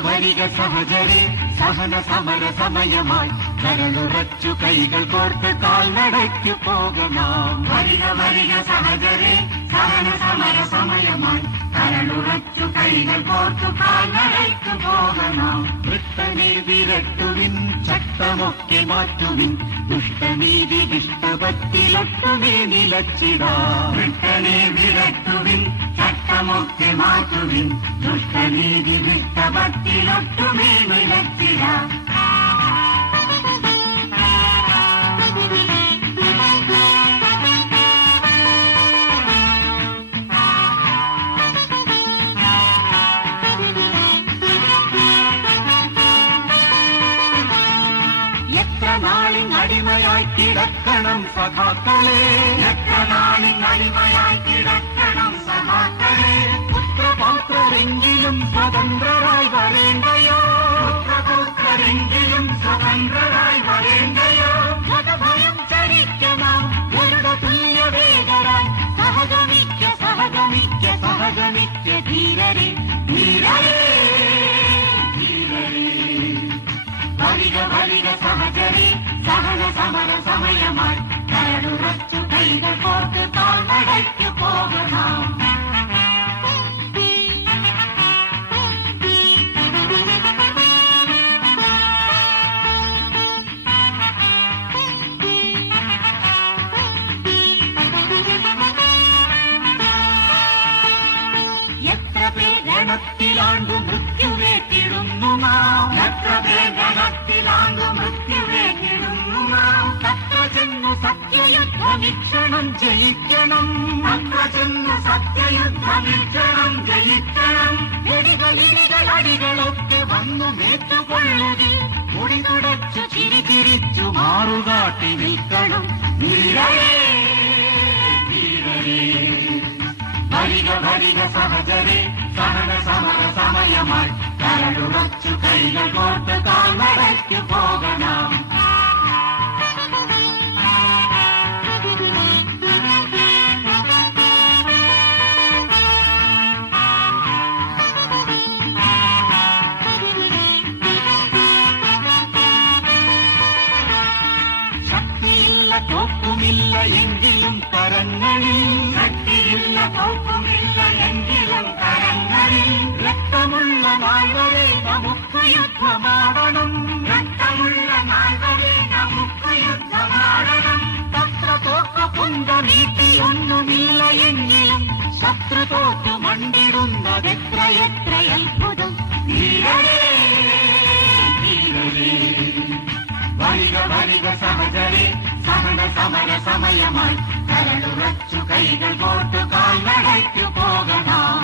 വരിക സഹചരെ സഹന സമര സമയമായി കരളുറച്ചു കൈകൾ കോർത്ത് കാൽനടയ്ക്കു പോകണം. വരിക വരിക സഹചരെ സഹന സമര സമയമായി കരളുറച്ചു കൈകൾ കോർത്തു കാൽനടയ്ക്കു പോകണം. വൃത്തനെ വിരട്ടുവിൻ ചട്ടമൊക്കെ മാറ്റുവിൻ ദുഷ്ടനീതി ദുഷ്ടപത്തിലൊട്ടുമേ നിലച്ചിടാം. വൃത്തനെ വിരട്ടുവിൻ ചട്ടമൊക്കെ മാറ്റുവിൻ ദുഷ്ടനീതി ദുഷ്ടപത്തിലൊട്ടുമേ നിലച്ചിടാം. അടിമയായി കിടക്കണം സഖാക്കളെ, എത്ര നാളിനടിമയായി കിടക്കണം സഖാക്കളെ. പുത്രപൗത്രരെങ്കിലും സ്വതന്ത്രരായി വരേണ്ടയോ, പുത്രപൗത്രരെങ്കിലും സ്വതന്ത്രരായി വരേണ്ടയോ. മതഭയം ചരിക്കണം ഗരുഡ തുല്യവേഗരായി സഹഗമിക്ക സഹഗമിക്ക സഹഗമിക്ക ധീരരെ ധീരരെ ധീരരെ. വരിക വരിക സഹചരെ സഹന സമര സമയമായി കരളുറച്ചു കൈകൾ കോർത്ത് കാൽനടയ്ക്കു പോകണം. എത്ര പേരണത്തിലാണ്ടു മൃത്യുവേറ്റിടുന്നു നാം, എത്ര പേരണത്തിലാണ്ടു മൃത്യുവേറ്റിടുന്നു നാം. തത്ര ചെന്നു സത്യയുദ്ധവീക്ഷണം ജയിക്കണം, തത്ര ചെന്നു സത്യയുദ്ധവീക്ഷണം ജയിക്കണം. വെടികളികൾ അടികളൊക്കെ വന്നു മേറ്റുകൊള്ളുകിൽ മുടി തുടച്ചു ചിരി തിരിച്ചു മാറുകാട്ടി നിൽക്കണം. ധീരരേ ധീരരേ. വരിക വരിക സഹചരെ സഹന സമര സമയമായി കരളുറച്ചു കൈകൾ കോർത്ത് കാൽനടയ്ക്കു പോകണം. ശക്തിയില്ല തോക്കുമില്ല എങ്കിലും കരങ്ങളിൽ, ശക്തിയില്ല തോക്കുമില്ല എങ്കിലും കരങ്ങളിൽ. രക്തമുള്ള നാൾ വരെ നമുക്ക് യുദ്ധമാടണം, രക്തമുള്ള നാൾ വരെ നമുക്ക് യുദ്ധമാടണം. തത്ര തോക്ക് കുന്ത നീട്ടിയൊന്നുമില്ല എങ്കിലും ശത്രു തോറ്റു മണ്ടിടുന്നതെത്ര എത്ര അത്ഭുതം. ധീരരേ ധീരരേ. വരിക വരിക സഹചരെ സഹന സമര സമയമായി കരളുറച്ചു കൈകൾ കോർത്ത് കാൽനടയ്ക്കു പോകണം.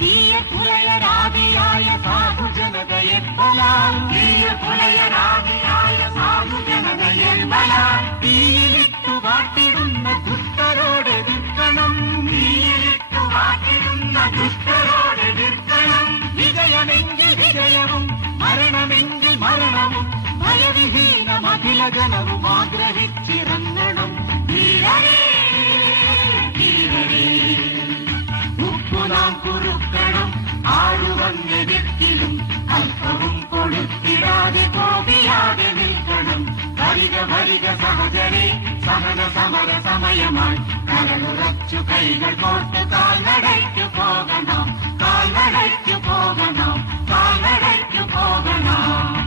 തീയപുലയരാദിയായ സാധുജനതയെ ബലാൽ, തീയപുലയരാദിയായ സാധുജനതയെ ബലാൽ. തീയിലിട്ടു വാട്ടിടുന്ന ദുഷ്ടരോട് എതിർക്കണം, തീയിലിട്ടു വാട്ടിടുന്ന ദുഷ്ടരോട് എതിർക്കണം. വിജയമെങ്കിൽ വിജയവും മരണമെങ്കിൽ മരണവും ഭയവിഹീനമഖില ജനവും ആഗ്രഹിച്ചിറങ്ങണം. ധീരരേ ധീരരേ. ഉപ്പു നാം കുറുക്കണം ആരുവന്നെതിർക്കിലും അല്പവും കൊടുത്തിടാതെ കോപിയാതെ നിൽക്കണം. വരിക വരിക സഹചരെ സഹന സമര സമയമായി കരളുറച്ചു കൈകൾ കോർത്ത് കാൽനടയ്ക്കു പോകണം, കാൽനടയ്ക്കു പോകണം, കാൽനടയ്ക്കു പോകണം.